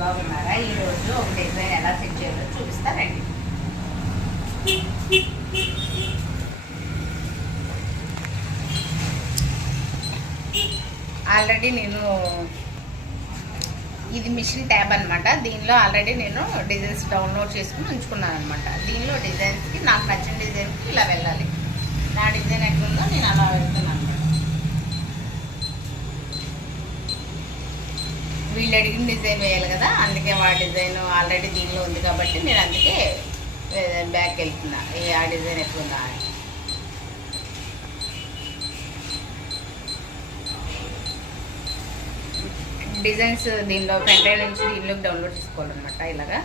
బాగున్నారా? ఈరోజు ఒక డిజైన్ ఎలా సెట్ చేయాలో చూపిస్తారండి ఆల్రెడీ నేను ఇది మిషన్ ట్యాబ్ అనమాట దీనిలో ఆల్రెడీ నేను డిజైన్స్ డౌన్లోడ్ చేసుకుని ఉంచుకున్నాను అనమాట దీనిలో డిజైన్స్కి నాకు నచ్చిన డిజైన్కి ఇలా వెళ్ళాలి. నా డిజైన్ ఎట్లుందో నేను అలా వెళ్తున్నాను అనమాట వీళ్ళు అడిగిన డిజైన్ వేయాలి కదా అందుకే ఆ డిజైన్ ఆల్రెడీ దీనిలో ఉంది కాబట్టి నేను అందుకే బ్యాక్ వెళ్తున్నా. ఏ ఆ డిజైన్ ఎట్లుందా అని. డిజైన్స్ దీనిలో ఫ్రంట్ నుంచి దీనిలోకి డౌన్లోడ్ చేసుకోవాలన్నమాట ఇలాగా.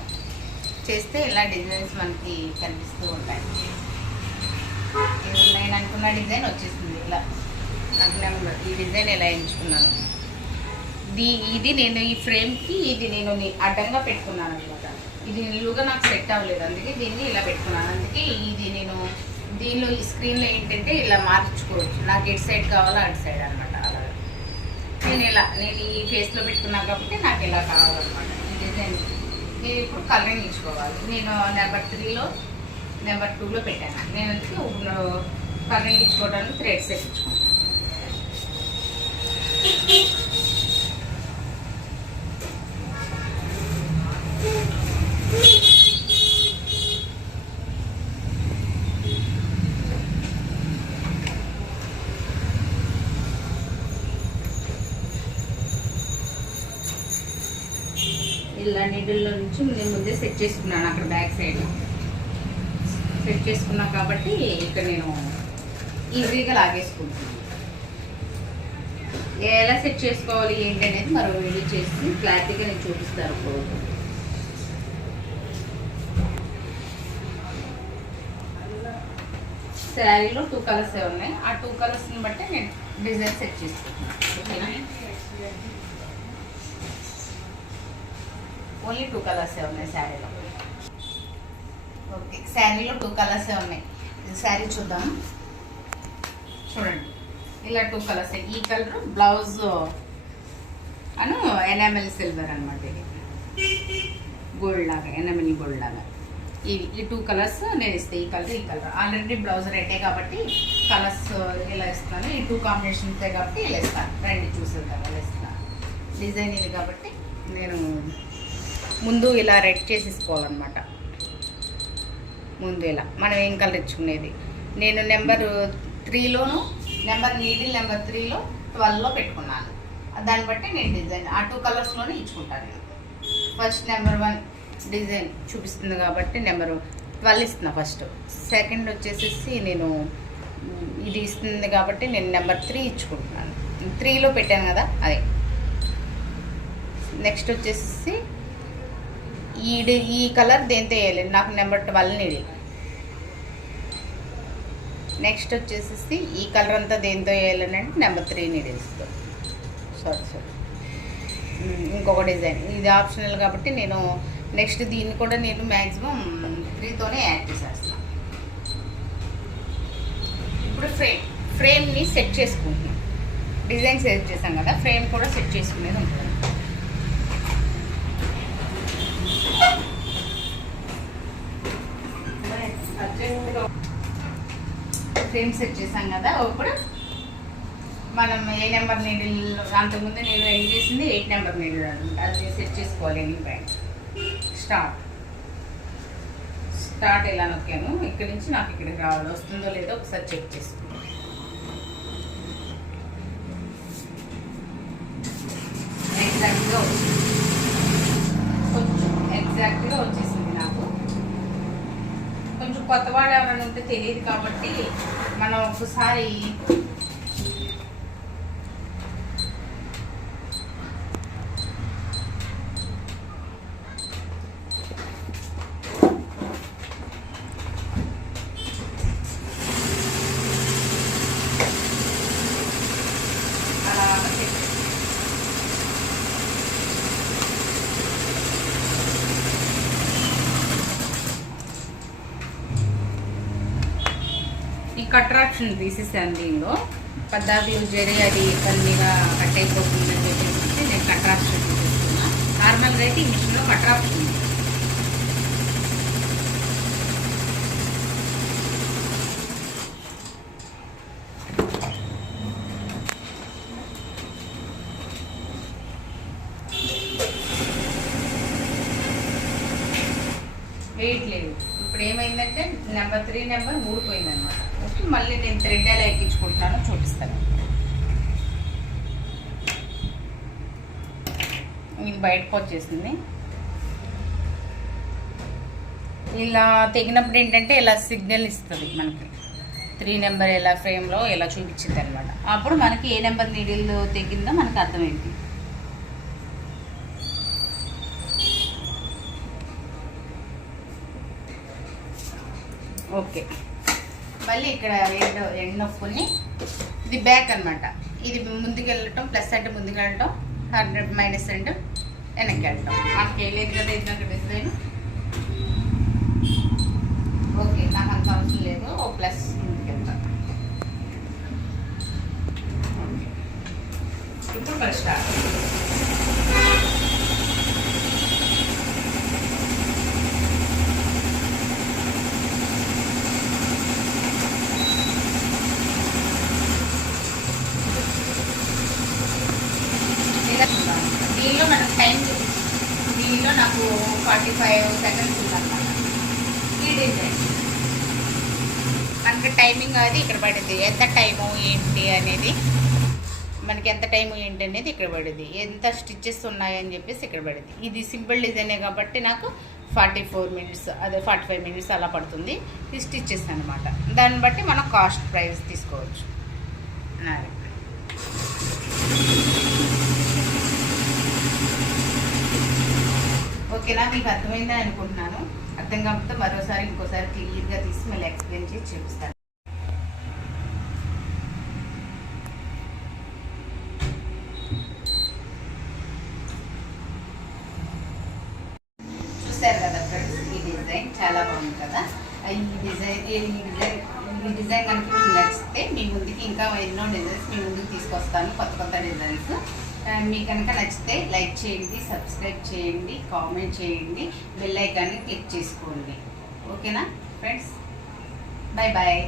చేస్తే ఇలా డిజైన్స్ మనకి కనిపిస్తూ ఉంటాయి. నేను అనుకున్న డిజైన్ వచ్చేసింది ఇలా. నాకు నేను ఈ డిజైన్ ఎలా ఎంచుకున్నాను? దీ ఇది నేను ఈ ఫ్రేమ్కి ఇది నేను అడ్డంగా పెట్టుకున్నాను అనమాట ఇది నిలువుగా నాకు సెట్ అవ్వలేదు. అందుకే దీన్ని ఇలా పెట్టుకున్నాను. అందుకే ఇది నేను దీనిలో ఈ స్క్రీన్లో ఏంటంటే ఇలా మార్చుకోవచ్చు. నాకు ఎటు సైడ్ కావాలో అటు సైడ్ అనమాట అలాగా. నేను ఇలా నేను ఈ ఫేస్లో పెట్టుకున్నాను కాబట్టి నాకు ఇలా కావాలన్నమాట. ఈ డిజైన్ నేను ఇప్పుడు కలరింగ్ ఇచ్చుకోవాలి. నేను నెంబర్ త్రీలో నెంబర్ టూలో పెట్టాను. నేను అందుకే ఇప్పుడు కలరింగ్ ఇచ్చుకోవడానికి థ్రెడ్స్ ఎక్కించుకున్నాను ఇలా నీడిల్లో నుంచి నేను ముందే సెట్ చేసుకున్నాను అక్కడ బ్యాక్ సైడ్. సెట్ చేసుకున్నా కాబట్టి ఇక్కడ నేను ఈజీగా లాగేసుకుంటున్నాను. ఎలా సెట్ చేసుకోవాలి ఏంటి అనేది మరో వీడియో చేసి క్లారిటీగా నేను చూపిస్తాను శారీలో టూ కలర్స్ ఉన్నాయి. ఆ టూ కలర్స్ని బట్టి నేను డిజైన్ సెట్ చేసుకుంటున్నాను. ఓకేనా? ఓన్లీ టూ కలర్సే ఉన్నాయి శారీలో? ఓకే శారీలో టూ కలర్సే ఉన్నాయి? ఇది శారీ చూద్దాం. చూడండి. ఇలా టూ కలర్స్ ఈ కలర్ బ్లౌజ్ అను ఎనామెల్ సిల్వర్ అనమాట ఇది. గోల్డ్ లాగా ఎనామెల్ గోల్డ్ లాగా. ఇవి ఈ టూ కలర్స్ నేను ఇస్తాను ఈ కలర్ ఈ కలర్. ఆల్రెడీ బ్లౌజ్ రెడ్డే కాబట్టి కలర్స్ ఇలా ఇస్తాను ఈ టూ కాంబినేషన్సే కాబట్టి ఇలా ఇస్తాను. రెండు చూసేద్దాం ఇలా ఇస్తాను డిజైన్ ఇది కాబట్టి నేను ముందు ఇలా రెడ్ చేసేసుకోవాలన్నమాట. ముందు ఇలా. మనం ఏం కలర్ ఇచ్చుకునేది నేను నెంబర్ త్రీలోను నెంబర్ నీడిల్ నెంబర్ త్రీలో ట్వెల్వ్లో పెట్టుకున్నాను. దాన్ని బట్టి నేను డిజైన్ ఆ టూ కలర్స్లోనే ఇచ్చుకుంటాను నేను. ఫస్ట్ నెంబర్ వన్ డిజైన్ చూపిస్తుంది కాబట్టి నెంబర్ ట్వెల్వ్ ఇస్తున్నా ఫస్ట్. సెకండ్ వచ్చేసేసి నేను ఇది ఇస్తుంది కాబట్టి నేను నెంబర్ త్రీ ఇచ్చుకుంటున్నాను. త్రీలో పెట్టాను కదా అదే. నెక్స్ట్ వచ్చేసి ఈ ఈ కలర్ దేంతో వేయలేదు నాకు నెంబర్ ట్వెల్వ్ నీడి నెక్స్ట్ వచ్చేసేసి ఈ కలర్ అంతా దేంతో వేయాలని అంటే నెంబర్ త్రీ నీడిల్స్తో సారీ సారీ. ఇంకొక డిజైన్. ఇది ఆప్షనల్ కాబట్టి నేను నెక్స్ట్ దీన్ని కూడా నేను మ్యాక్సిమం త్రీతోనే యాడ్ చేసేస్తాను. ఇప్పుడు ఫ్రేమ్ ఫ్రేమ్ని సెట్ చేసుకుంటున్నాను డిజైన్ సెట్ చేసాం కదా ఫ్రేమ్ కూడా సెట్ చేసుకునేది ఉంటుంది. ఫ్రేమ్ సెట్ చేసాం కదా ఇప్పుడు మనం ఏ నెంబర్ నీడిల్ అంతకుముందు నేను ఏం చేసింది? ఎయిట్ నెంబర్ నీడిల్ అనమాట అది సెట్ చేసుకోవాలి ఎన్ని బ్యాంక్ స్టార్ట్. స్టార్ట్ ఎలా నొక్కాను? ఇక్కడి నుంచి నాకు ఇక్కడికి రావాలి? వస్తుందో లేదో ఒకసారి చెక్ చేసుకుంటాను ఎగ్జాక్ట్గా వచ్చింది కొంచెం ఎగ్జాక్ట్గా వచ్చేసి కొత్తవాడు ఎవరైనా ఉంటే తెలియదు కాబట్టి మనం ఒకసారి అలా చెక్ ఈ కట్రాక్షన్ తీసేసాను దీనిలో. పద్దాకు యూజ్ అది పన్నీగా కట్ అయిపోతుందని చెప్పేసి నేను కట్రాక్షన్ తీసేస్తున్నా. నార్మల్గా అయితే ఈ మిషన్లో కట్రాక్షన్ వెయిట్ లేదు. ఇప్పుడు ఏమైందంటే నెంబర్ త్రీ నెంబర్ ఊడిపోయింది అనమాట మళ్ళీ నేను థ్రెడ్ ఎలా ఎక్కించుకుంటున్నానో చూపిస్తాను. ఇది బయటకు వచ్చేసింది. ఇలా తెగినప్పుడు ఏంటంటే ఇలా సిగ్నల్ ఇస్తుంది మనకి. త్రీ నెంబర్ ఎలా ఫ్రేమ్లో ఇలా చూపించింది అనమాట అప్పుడు మనకి ఏ నెంబర్ నీడిల్లో తెగిందో మనకు అర్థమైంది. ఓకే. మళ్ళీ ఇక్కడ ఎండ్ ఎండ్ నొప్పుని ఇది బ్యాక్ అన్నమాట. ఇది ముందుకు వెళ్ళటం ప్లస్ అంటే ముందుకు వెళ్ళటం హండ్రెడ్ మైనస్ అంటే వెనక్కి వెళ్ళటం మనకి లేదు కదా ఇది నాకు డిజైన్ ఓకే నాకు అంత అవసరం లేదు. ఓ ప్లస్ ముందుకు. ఇప్పుడు మరి స్టార్ట్ ఇలా చూద్దాం. దీనిలో మనకు టైం దీనిలో నాకు ఫార్టీ ఫైవ్ సెకండ్స్ ఉందన్నమాట. ఈ డిజైన్ మనకి టైమింగ్ అది ఇక్కడ పడింది. ఎంత టైము ఏంటి అనేది మనకి ఎంత టైం ఏంటి అనేది ఇక్కడ పడింది. ఎంత స్టిచ్చెస్ ఉన్నాయని చెప్పేసి ఇక్కడ పడింది. ఇది సింపుల్ డిజైనే కాబట్టి నాకు ఫార్టీ ఫోర్ మినిట్స్ అదే ఫార్టీ ఫైవ్ మినిట్స్ అలా పడుతుంది. ఈ స్టిచ్చెస్ అనమాట దాన్ని బట్టి మనం కాస్ట్ ప్రైస్ తీసుకోవచ్చు. నాది ఓకేనా? మీకు అర్థమైందని అనుకుంటున్నాను. అర్థం కాకపోతే మరోసారి ఇంకోసారి క్లియర్గా తీసి మళ్ళీ ఎక్స్ప్లెయిన్ చేసి చూపిస్తాను. చూశారు కదా ఫ్రెండ్స్ ఈ డిజైన్ చాలా బాగుంది కదా? ఈ డిజైన్ ఈ డిజైన్ ఈ డిజైన్ కనుక మీకు నచ్చితే మీ ముందుకి ఇంకా ఎన్నో డిజైన్స్ మీ ముందుకు తీసుకొస్తాను కొత్త కొత్త డిజైన్స్ మీకు కనుక నచ్చితే లైక్ చేయండి సబ్స్క్రైబ్ చేయండి కామెంట్ చేయండి బెల్ ఐకాన్ని క్లిక్ చేసుకోండి. ఓకేనా? Friends bye bye